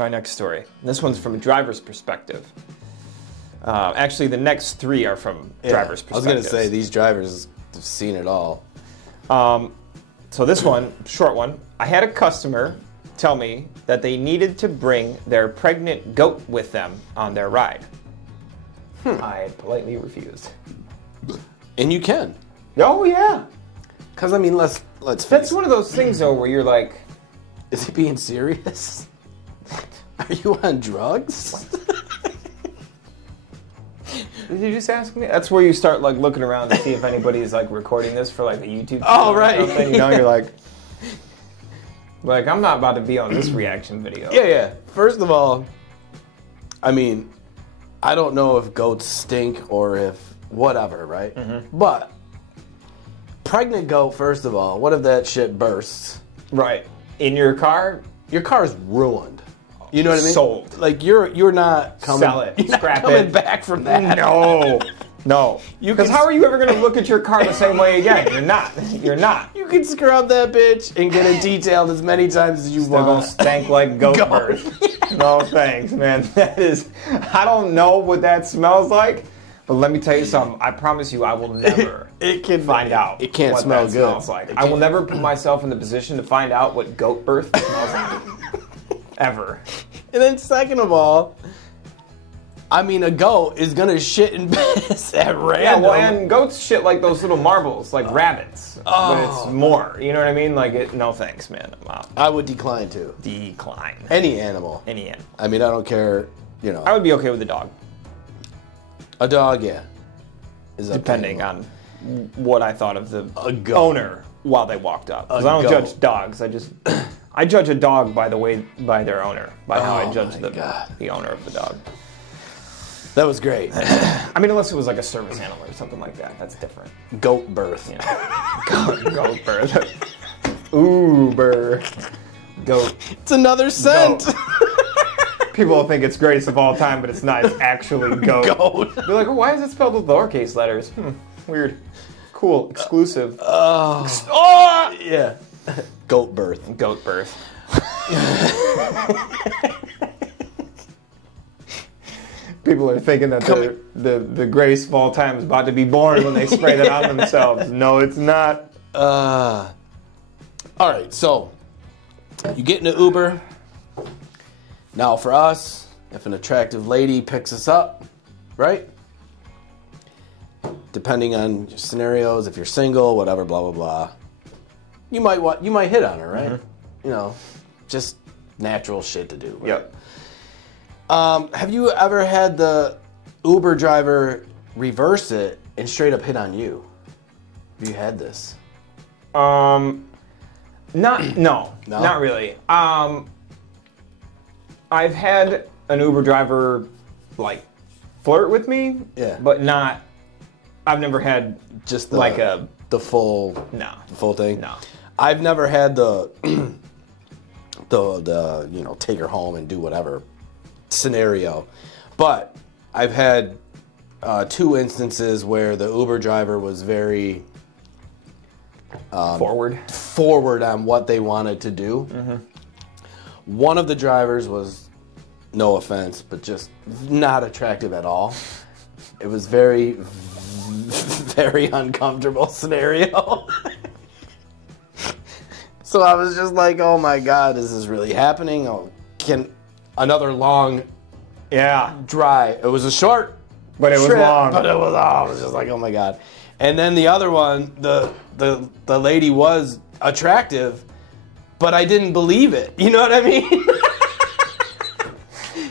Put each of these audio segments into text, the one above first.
my next story. This one's from a driver's perspective. Actually, the next three are from driver's perspective. I was going to say, these drivers have seen it all. So this one, short one. I had a customer tell me that they needed to bring their pregnant goat with them on their ride. I politely refused. And you can. Oh, yeah. Because, I mean, let's face That's one of those things, though, where you're like... Is he being serious? Are you on drugs? Did you just ask me? That's where you start, like, looking around to see if anybody's, like, recording this for, like, a YouTube channel. Oh, right. Or something. You know, you're like, I'm not about to be on this reaction video. Yeah. First of all, I mean, I don't know if goats stink or if whatever, right? Mm-hmm. But pregnant goat, first of all, what if that shit bursts? Right. In your car? Your car's ruined. You know what I mean? Sold. Like you're not coming. Sell it. You're Scrap not coming it. back from that. No. Because how are you ever going to look at your car the same way again? You're not. You can scrub that bitch and get it detailed as many times as you Still want. gonna stank like goat birth. No thanks, man. I don't know what that smells like, but let me tell you something. I promise you, I will never find out. It can't what smell that good. Smells like. I will never put myself in the position to find out what goat birth smells like. Ever. And then second of all, I mean, a goat is gonna shit and piss at random. Yeah, well, and goats shit like those little marbles, like rabbits. But it's more. You know what I mean? Like, no thanks, man. I'm out. I would decline too. Decline. Any animal. Any animal. I mean, I don't care. You know. I would be okay with a dog. A dog, yeah. Depending on what I thought of the owner while they walked up. Because I don't judge dogs. I judge a dog by their owner, by how I judge the owner of the dog. That was great. I mean, unless it was like a service animal or something like that. That's different. Goat birth. Yeah. Goat birth. Uber. Goat. It's another scent. People will think it's greatest of all time, but it's not. It's actually goat. Goat. They're like, oh, why is it spelled with lowercase letters? Weird. Cool. Exclusive. Yeah. Goat birth. Goat birth. People are thinking that the greatest of all time is about to be born when they spray that on themselves. No, it's not. All right, so you get in an Uber. Now for us, if an attractive lady picks us up, right? Depending on your scenarios, if you're single, whatever, blah blah blah, you might hit on her, right? Mm-hmm. You know, just natural shit to do. Right? Yep. Have you ever had the Uber driver reverse it and straight up hit on you? Have you had this? No, not really. I've had an Uber driver like flirt with me, but not. I've never had just the full thing. No, I've never had the take her home and do whatever scenario, but I've had 2 instances where the Uber driver was very forward on what they wanted to do. Mm-hmm. One of the drivers was, no offense, but just not attractive at all. It was very, very uncomfortable scenario. So I was just like, oh my God, is this really happening? Oh, another long drive. It was a short but it trip, was long. But I was just like, oh my God. And then the other one, the lady was attractive, but I didn't believe it. You know what I mean?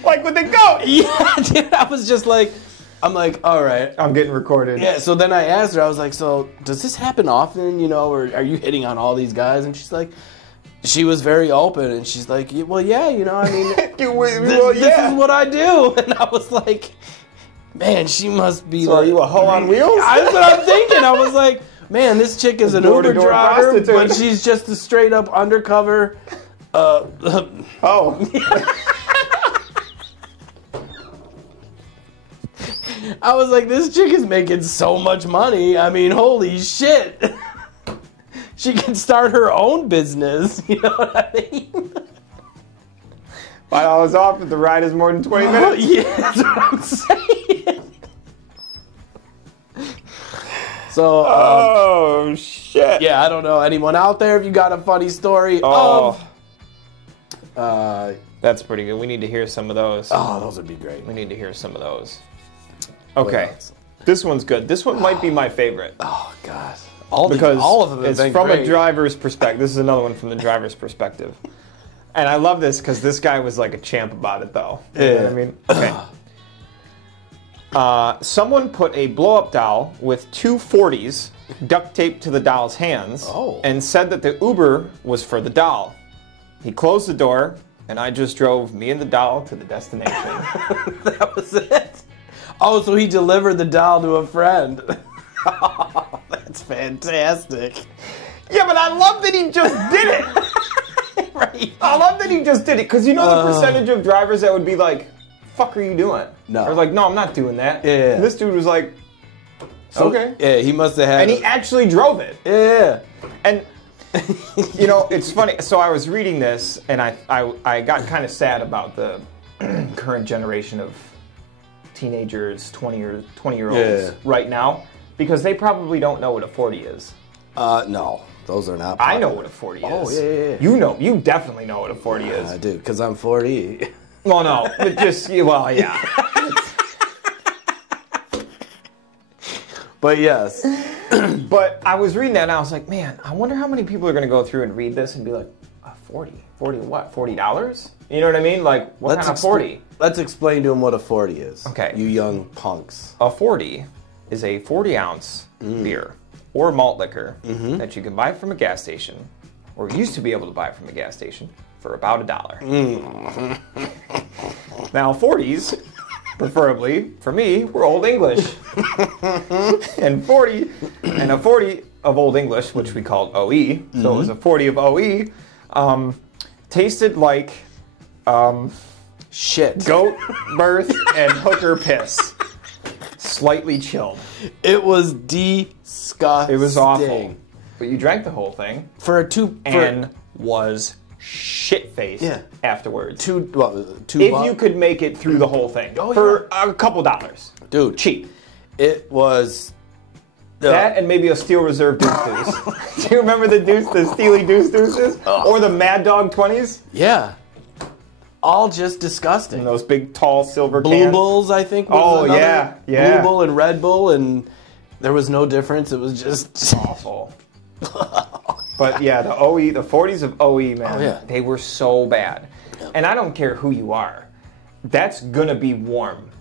Like with the goat. Yeah, dude, I was just like, I'm like, all right. I'm getting recorded. Yeah, so then I asked her, I was like, so does this happen often, or are you hitting on all these guys? And she's like, she was very open, and she's like, well, yeah, I mean, this is what I do. And I was like, man, she must be so are you a hoe on wheels? That's what I'm thinking. I was like, man, this chick is an Uber driver, but she's just a straight up undercover. I was like, this chick is making so much money. I mean, holy shit. She can start her own business. You know what I mean? $5 off if the ride is more than 20 minutes? Yeah, that's what I'm saying. So, oh, shit. Yeah, I don't know. Anyone out there, if you got a funny story that's pretty good. We need to hear some of those. Oh, those would be great. We need to hear some of those. Okay. This one's good. This one might be my favorite. Oh, God. All of them it's from great. A driver's perspective. This is another one from the driver's perspective. And I love this because this guy was like a champ about it, though. You know what I mean? Okay. Someone put a blow-up doll with 2 40s duct taped to the doll's hands and said that the Uber was for the doll. He closed the door, and I just drove me and the doll to the destination. That was it? Oh, so he delivered the doll to a friend. Oh, that's fantastic. Yeah, but I love that he just did it. Right. I love that he just did it, because you know the percentage of drivers that would be like, fuck are you doing? No. Or like, no, I'm not doing that. Yeah. And this dude was like, okay. Yeah, he must have had... And he actually drove it. Yeah. And, you know, it's funny. So I was reading this, and I got kind of sad about the current generation of teenagers, 20-year-olds right now, because they probably don't know what a 40 is. No. Those are not popular. I know what a 40 is. Oh, yeah. You definitely know what a 40 is. I do, because I'm 40. Well, no, but just, well, yeah. But yes. But I was reading that and I was like, man, I wonder how many people are going to go through and read this and be like, a 40? 40 what? $40? You know what I mean? Like, what kind of 40? Let's explain to them what a 40 is. Okay. You young punks. A 40 is a 40-ounce beer or malt liquor that you can buy from a gas station, or used to be able to buy from a gas station, for about $1. Now, 40s, preferably, for me, were Old English. and a 40 of Old English, which we called OE, so it was a 40 of OE, tasted like shit. Goat, birth, and hooker piss. Slightly chilled. It was disgusting. It was awful. But you drank the whole thing. And was shit-faced afterwards. If you could make it through the whole thing. For a couple dollars. Dude. Cheap. It was... that and maybe a Steel Reserve Deuce Deuce. Do you remember the Steely Deuce Deuces? Or the Mad Dog 20s? Yeah. All just disgusting. And those big, tall silver cans. Blue Bulls, I think. Was another. Yeah. Blue Bull and Red Bull, and there was no difference. It was just awful. But yeah, the 40s of OE, man, they were so bad. Yeah. And I don't care who you are. That's gonna be warm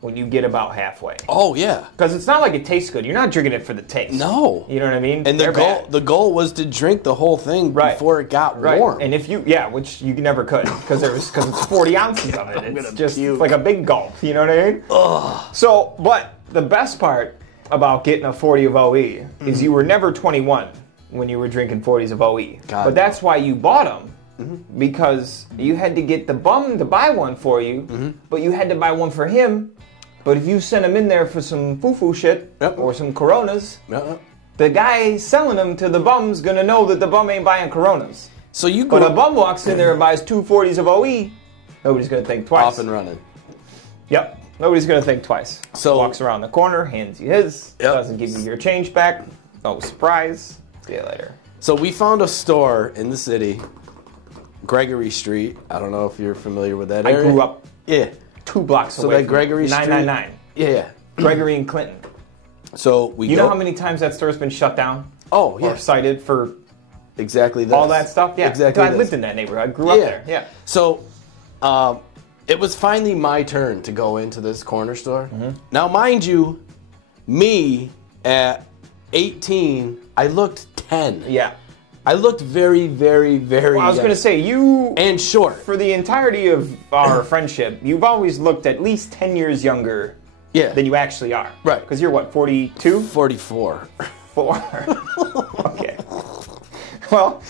when you get about halfway. Oh, yeah. Because it's not like it tastes good. You're not drinking it for the taste. No. You know what I mean? And the goal was to drink the whole thing before it got warm. And if you, which you never could, because it's 40 ounces of it. It's just like a big gulp. You know what I mean? Ugh. So, but the best part about getting a 40 of OE is you were never 21 when you were drinking 40s of OE. But that's why you bought them. Because you had to get the bum to buy one for you, but you had to buy one for him. But if you send him in there for some foo-foo shit or some Coronas, the guy selling them to the bum's gonna know that the bum ain't buying Coronas. So you But a bum walks in there and buys 2 40s of OE, nobody's gonna think twice. Off and running. Yep, nobody's gonna think twice. So walks around the corner, hands you his, doesn't give you your change back. No surprise. See you later. So we found a store in the city, Gregory Street. I don't know if you're familiar with that area. I grew up. 2 blocks away. So that Gregory Street. 999. Yeah. Gregory and Clinton. So we. You know how many times that store's been shut down? Oh yeah. Or cited for exactly this. All that stuff. Yeah. Exactly. I lived in that neighborhood. I grew up there. Yeah. So, it was finally my turn to go into this corner store. Now, mind you, me at 18, I looked 10. Yeah. I looked very, very, very. Well, I was going to say you and short for the entirety of our friendship. You've always looked at least 10 years younger than you actually are. Right. Because you're what, 42? 44. 4. Okay. Well,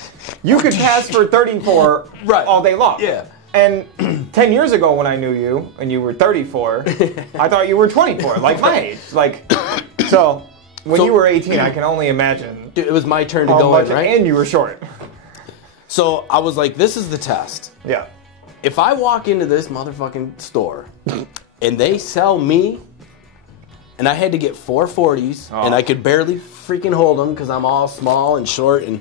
you could pass for 34 all day long. Yeah. And 10 years ago when I knew you and you were 34, I thought you were 24, like my age. So when you were 18, I can only imagine. Dude, it was my turn to go in, right? And you were short. So I was like, this is the test. Yeah. if I walk into this motherfucking store and they sell me, and I had to get 4 40s, and I could barely freaking hold them because I'm all small and short, and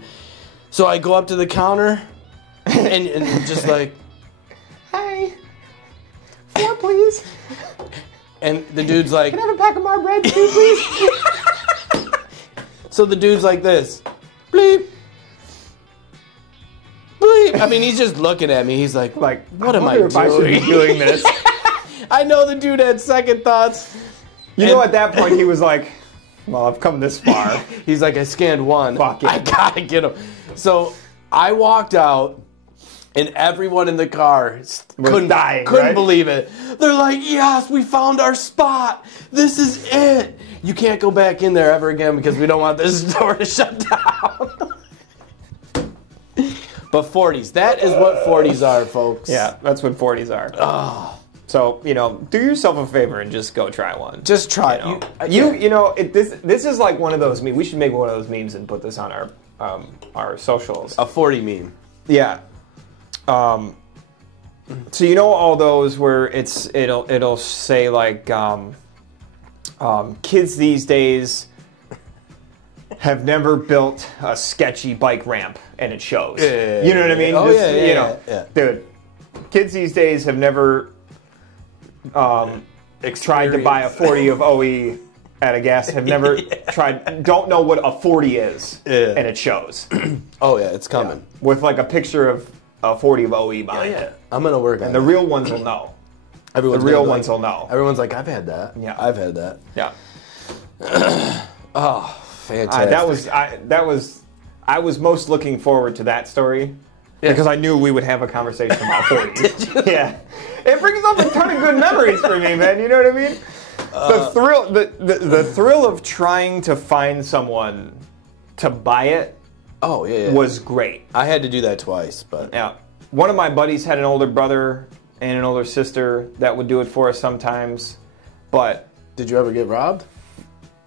so I go up to the counter and just like, hey, 4 please. And the dude's like, can I have a pack of my bread too, please? So the dude's like this, bleep, bleep. I mean, he's just looking at me. He's like what am I doing? I should be doing this. I know the dude had second thoughts. You know, at that point, he was like, well, I've come this far. He's like, I scanned 1. Fuck it. I gotta get him. So I walked out, and everyone in the car couldn't believe it. They're like, yes, we found our spot. This is it. You can't go back in there ever again because we don't want this store to shut down. But 40s, that is what 40s are, folks. Yeah, that's what 40s are. Oh. So, do yourself a favor and just go try one. Just try it. This is like one of those memes. We should make one of those memes and put this on our socials. A 40 meme. Yeah. So all those where it'll say like kids these days have never built a sketchy bike ramp and it shows. You know what I mean? Oh, yeah. Dude, kids these days have never tried to buy a 40 of OE at a gas, have never tried, don't know what a 40 is, and it shows. Oh yeah, it's coming. Yeah. With like a picture of a 40 of OE behind it. I'm going to work on it. And the real ones will know. The real ones will know. Everyone's like, I've had that. Yeah. I've had that. Yeah. Oh, fantastic. I was most looking forward to that story. Yeah. Because I knew we would have a conversation about 40s. Yeah. It brings up a ton of good memories for me, man. You know what I mean? The thrill of trying to find someone to buy it was great. I had to do that twice, but yeah. One of my buddies had an older brother and an older sister that would do it for us sometimes. But did you ever get robbed?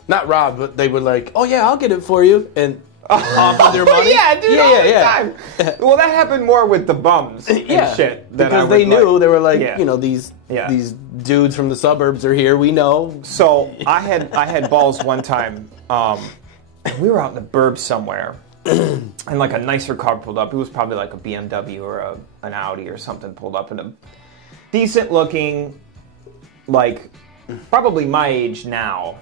Not robbed, but they would like, oh yeah, I'll get it for you, and offer their money. Yeah, dude, all the time. Well, that happened more with the bums and shit. Because they knew, they were like, these dudes from the suburbs are here, we know. So I had balls one time. We were out in the burbs somewhere, and like a nicer car pulled up. It was probably like a BMW or an Audi or something pulled up, and a decent looking, like probably my age now,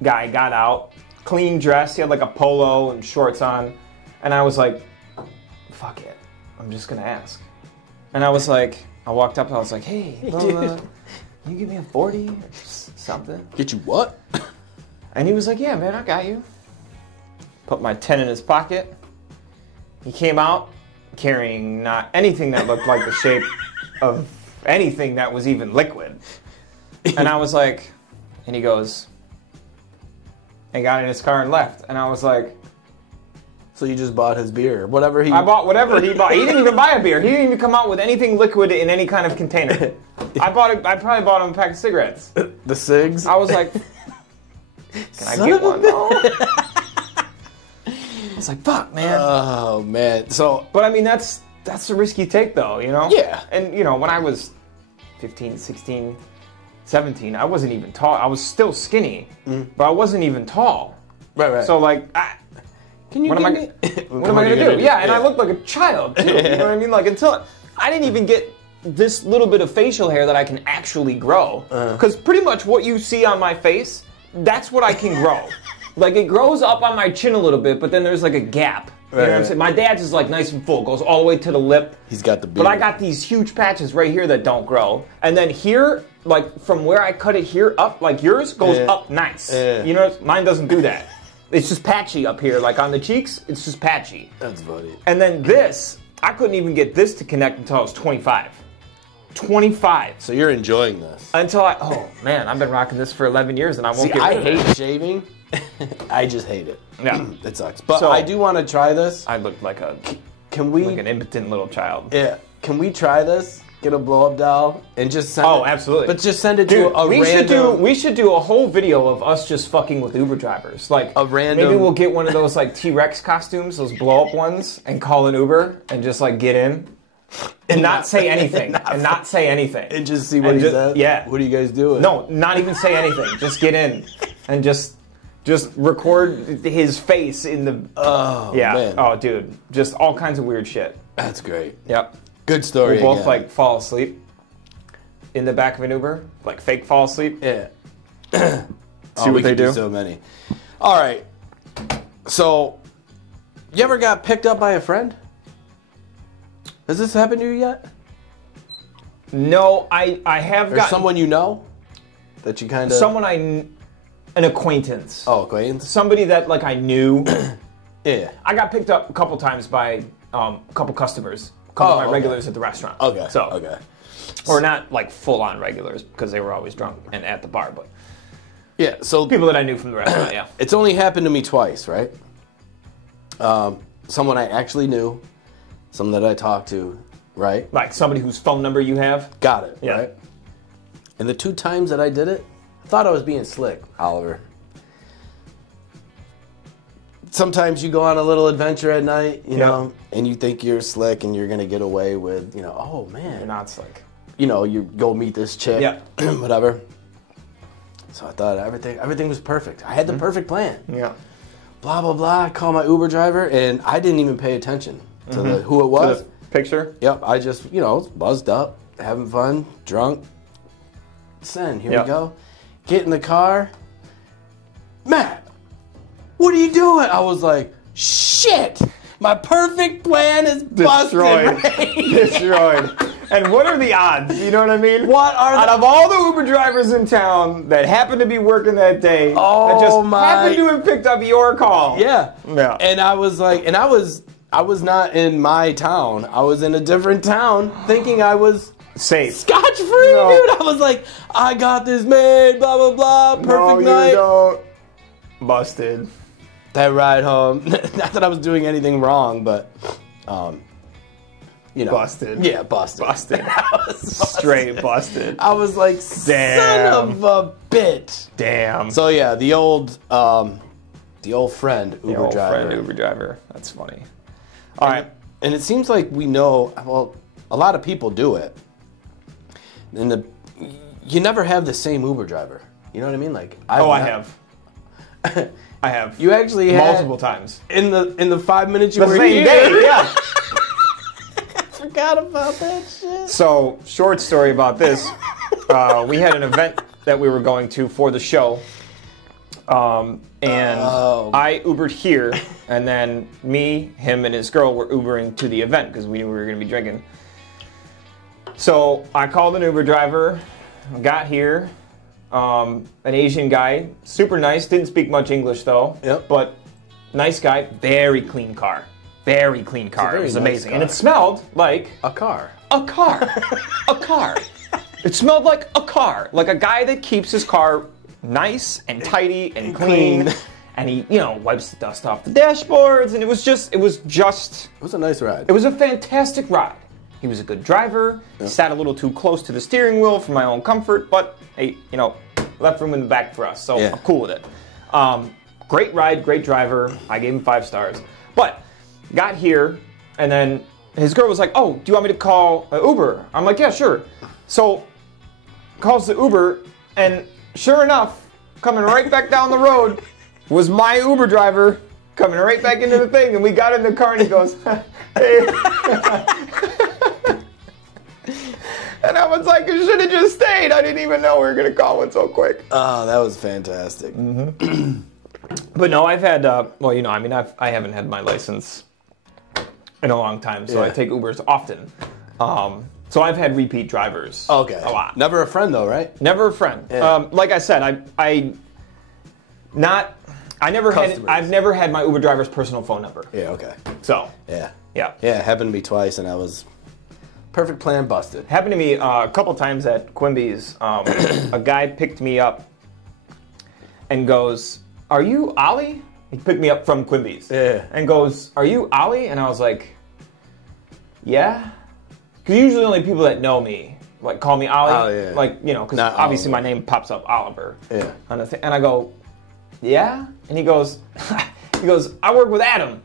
guy got out. Clean dress, he had like a polo and shorts on, and I was like, fuck it, I'm just gonna ask. And I was like, I walked up and I was like, hey, can you give me a 40 or something? Get you what? And he was like, yeah, man, I got you. Put my 10 in his pocket. He came out carrying not anything that looked like the shape of anything that was even liquid. And I was like, and he goes, and got in his car and left. And I was like, so you just bought his beer? I bought whatever he bought. He didn't even buy a beer. He didn't even come out with anything liquid in any kind of container. I probably bought him a pack of cigarettes. The cigs? I was like, can I get one though? I was like, fuck, man. Oh, man. But I mean, that's a risky take though, Yeah. And when I was 15, 16, 17, I wasn't even tall. I was still skinny, but I wasn't even tall. Right. So like, what am I going to do? Yeah, and I looked like a child too. You know what I mean? Like until I didn't even get this little bit of facial hair that I can actually grow. Because pretty much what you see on my face, that's what I can grow. Like it grows up on my chin a little bit, but then there's like a gap. You know what I'm saying? My dad's is like nice and full, goes all the way to the lip. He's got the beard. But I got these huge patches right here that don't grow. And then here, like from where I cut it here up, like yours goes up nice. Mine doesn't do that. It's just patchy up here, like on the cheeks, it's just patchy. That's funny. And then this, I couldn't even get this to connect until I was 25. 25. So you're enjoying this. Until I've been rocking this for 11 years and I won't get rid of it. I hate shaving. I just hate it. Yeah. It sucks. But I do want to try this. I look like like an impotent little child. Yeah. Can we try this? Get a blow-up doll and just send it. Oh, absolutely. But just send it to a random... We should do a whole video of us just fucking with Uber drivers. Like a random... Maybe we'll get one of those like T-Rex costumes, those blow-up ones, and call an Uber and just like get in. and not say anything. And not say anything. And just see what he says? Yeah. What are you guys doing? No, not even say anything. Just get in and just record his face in the... Oh, yeah. man. Oh, dude. Just all kinds of weird shit. That's great. Yep. Good story. We both, like, fall asleep in the back of an Uber. Like, fake fall asleep. Yeah. See what they do? So many. All right. So, you ever got picked up by a friend? Has this happened to you yet? No, I have got someone you know that you kind of... Someone an acquaintance. Oh, acquaintance? Somebody that, like, I knew. Yeah. I got picked up a couple times by a couple customers. A couple of my regulars at the restaurant. Okay. So, or not, like, full-on regulars, because they were always drunk and at the bar, but... Yeah, so... People that I knew from the restaurant, yeah. It's only happened to me twice, right? Someone I actually knew, someone that I talked to, right? Like somebody whose phone number you have? Got it, yeah. Right? And the 2 times that I did it, I thought I was being slick, Oliver. Sometimes you go on a little adventure at night, you know, and you think you're slick and you're going to get away with, you know, oh, man. You're not slick. You know, you go meet this chick, whatever. So I thought everything was perfect. I had the perfect plan. Yeah. Blah, blah, blah. I call my Uber driver, and I didn't even pay attention to who it was. To the picture? Yep. I just, you know, buzzed up, having fun, drunk. Send. Here we go. Get in the car. Matt, what are you doing? I was like, shit. My perfect plan is busted. Destroyed. And what are the odds? You know what I mean? What are out of all the Uber drivers in town that happened to be working that day, that just happened to have picked up your call? Yeah. Yeah. And I was like, I was not in my town. I was in a different town, thinking I was safe, scotch free, dude. I was like, I got this made. Blah blah blah. Perfect night. You don't. Busted. That ride home. Not that I was doing anything wrong, but. You know, busted. Yeah, busted. Busted. Straight busted. I was like, damn. Son of a bitch. Damn. So yeah, the old friend Uber driver. Uber driver. That's funny. All right. And it seems like we know. Well, a lot of people do it. And you never have the same Uber driver. You know what I mean? Like I have. I have. You actually had multiple times in the 5 minutes you were here. Same day. Yeah. Forgot about that shit. So, short story about this. We had an event that we were going to for the show. And I Ubered here, and then me, him, and his girl were Ubering to the event because we knew we were going to be drinking. So, I called an Uber driver, got here. An Asian guy, super nice, didn't speak much English though, but nice guy, very clean car. Very clean car. It was amazing. And it smelled like... a car. A car. A car. It smelled like a car. Like a guy that keeps his car nice and tidy and clean. And he, you know, wipes the dust off the dashboards. And it was just... It was a nice ride. It was a fantastic ride. He was a good driver. He sat a little too close to the steering wheel for my own comfort. But, hey, you know, left room in the back for us. So I'm cool with it. Great ride, great driver. I gave him 5 stars. But... got here, and then his girl was like, oh, do you want me to call an Uber? I'm like, yeah, sure. So, calls the Uber, and sure enough, coming right back down the road was my Uber driver coming right back into the thing, and we got in the car, and he goes, hey. And I was like, you should have just stayed. I didn't even know we were going to call one so quick. Oh, that was fantastic. But no, I've had, well, you know, I mean, I haven't had my license in a long time, so I take Ubers often. So I've had repeat drivers. Okay. A lot. Never a friend though, right? Never a friend. Yeah. Like I said, I've never had my Uber driver's personal phone number. Yeah, okay. So. Yeah. Yeah. Yeah, it happened to me twice, and I was perfect plan busted. Happened to me a couple times at Quimby's. A guy picked me up and goes, are you Ollie? He picked me up from Quimby's. Yeah. And goes, are you Ollie? And I was like, yeah. Because usually only people that know me, like, call me Ollie. Oh, yeah. Like, you know, because obviously my name pops up Oliver. Yeah. And I go, yeah? And he goes, I work with Adam.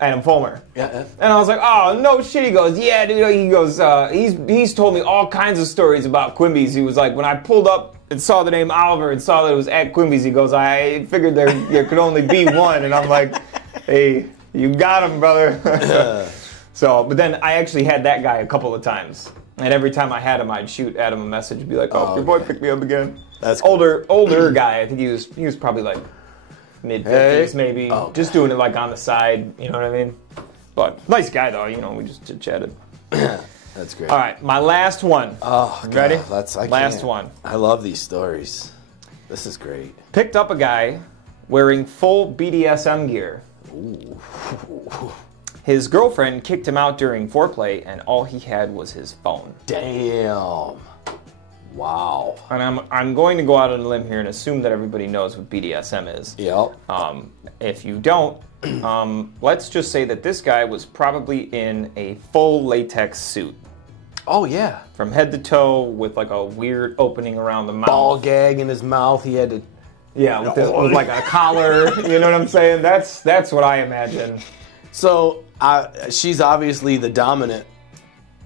Adam Fulmer. Yeah. And I was like, oh, no shit. He goes, yeah, dude. He goes, he's told me all kinds of stories about Quimby's. He was like, when I pulled up and saw the name Oliver and saw that it was at Quimby's, he goes, I figured there could only be one. And I'm like, hey, you got him, brother. So, but then I actually had that guy a couple of times. And every time I had him, I'd shoot Adam a message and be like, oh, your boy picked me up again. That's cool. Older guy. I think he was probably like mid-50s maybe. Oh, just doing it like on the side, you know what I mean? But nice guy though, we just chit-chatted. That's great. All right, my last one. Oh, ready? Last one. I love these stories. This is great. Picked up a guy wearing full BDSM gear. Ooh. His girlfriend kicked him out during foreplay, and all he had was his phone. Damn. Wow. And I'm going to go out on a limb here and assume that everybody knows what BDSM is. Yep. If you don't, let's just say that this guy was probably in a full latex suit. Oh, yeah. From head to toe with like a weird opening around the mouth. Ball gag in his mouth. He had to... Yeah, with like a collar. You know what I'm saying? That's what I imagine. So, she's obviously the dominant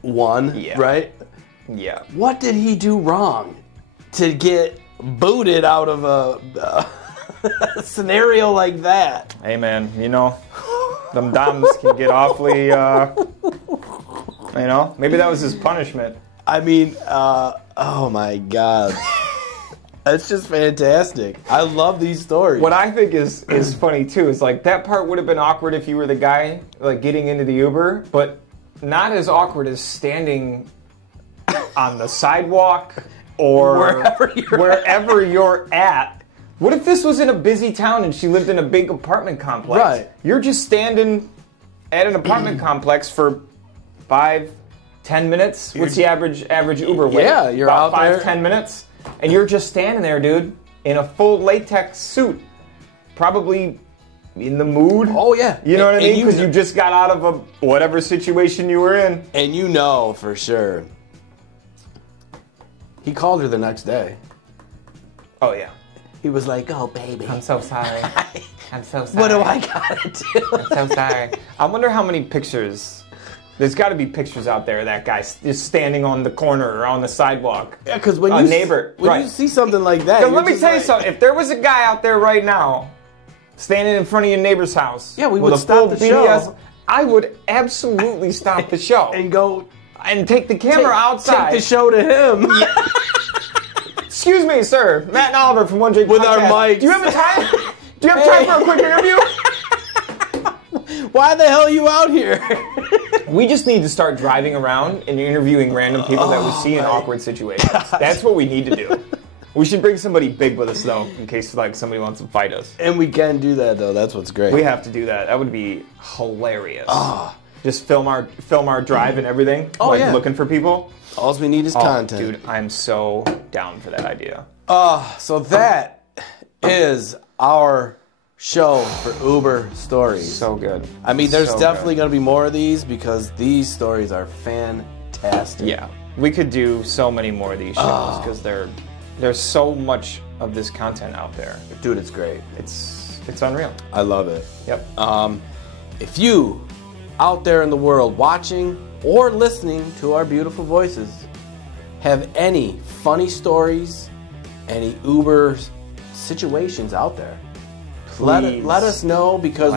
one, right? Yeah. What did he do wrong to get booted out of a scenario like that? Hey, man, them doms can get awfully, maybe that was his punishment. I mean, oh my God. That's just fantastic. I love these stories. What I think is funny, too, is like that part would have been awkward if you were the guy like getting into the Uber, but not as awkward as standing on the sidewalk or wherever you're at. What if this was in a busy town and she lived in a big apartment complex? Right. You're just standing at an apartment complex for 5-10 minutes. What's the average Uber wait? Yeah, you're about out there. 5-10 minutes. And you're just standing there, dude, in a full latex suit. Probably in the mood. Oh, yeah. You know what I mean? Because you just got out of whatever situation you were in. And for sure. He called her the next day. Oh, yeah. He was like, oh, baby. I'm so sorry. I'm so sorry. What do I gotta do? I'm so sorry. I wonder how many pictures... There's got to be pictures out there of that guy just standing on the corner or on the sidewalk. Yeah, because when you see something like that... Let me tell you something. If there was a guy out there right now standing in front of your neighbor's house... Yeah, we would stop the show. I would absolutely stop the show. And go... And take the camera outside. Take the show to him. Yeah. Excuse me, sir. Matt and Oliver from One Drink With Podcast. our mics. Do you have time? Do you have time for a quick interview? Why the hell are you out here? We just need to start driving around and interviewing random people that we see in awkward situations. That's what we need to do. We should bring somebody big with us, though, in case somebody wants to fight us. And we can do that, though. That's what's great. We have to do that. That would be hilarious. Just film our drive and everything. Looking for people. All we need is content. Dude, I'm so down for that idea. So that is our show for Uber stories. So good. I mean, there's definitely going to be more of these because these stories are fantastic. Yeah. We could do so many more of these shows because there's so much of this content out there. Dude, it's great. It's unreal. I love it. Yep. If you out there in the world watching or listening to our beautiful voices have any funny stories, any Uber situations out there, let us know because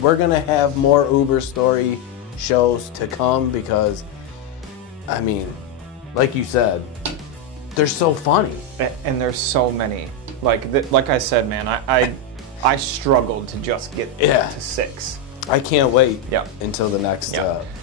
we're going to have more Uber story shows to come because, I mean, like you said, they're so funny. And there's so many. Like I said, man, I struggled to just get to 6. I can't wait until the next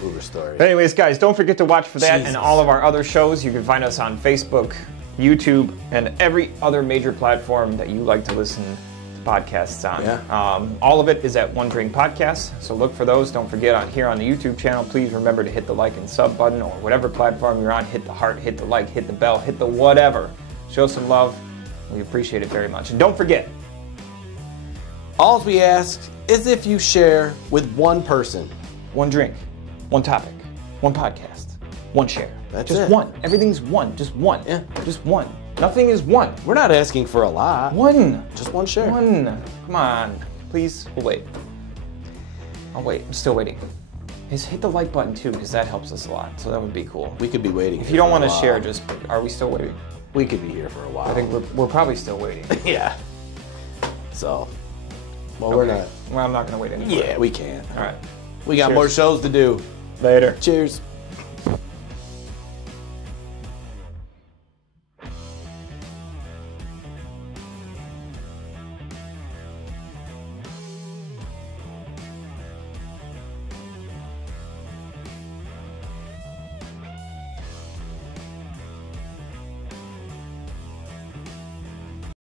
Uber story. Anyways, guys, don't forget to watch for that and all of our other shows. You can find us on Facebook, YouTube, and every other major platform that you like to listen to podcasts on. Yeah. All of it is at One Drink Podcast, so look for those. Don't forget here on the YouTube channel, please remember to hit the like and sub button, or whatever platform you're on, hit the heart, hit the like, hit the bell, hit the whatever. Show some love. We appreciate it very much. And don't forget, all we ask is if you share with one person. One drink, one topic, one podcast, one share. That's just it. One. Everything's one. Just one. Yeah. Just one. Nothing is one. We're not asking for a lot. One. Just one share. One. Come on. Please. We'll wait. Oh wait, I'm still waiting. Just hit the like button too, because that helps us a lot. So that would be cool. We could be waiting. If you don't want to share, just are we still waiting? We could be here for a while. I think we're probably still waiting. Yeah. So, well, we're not. Well, I'm not gonna wait anymore. Yeah, we can. All right. We got more shows to do. Later. Cheers.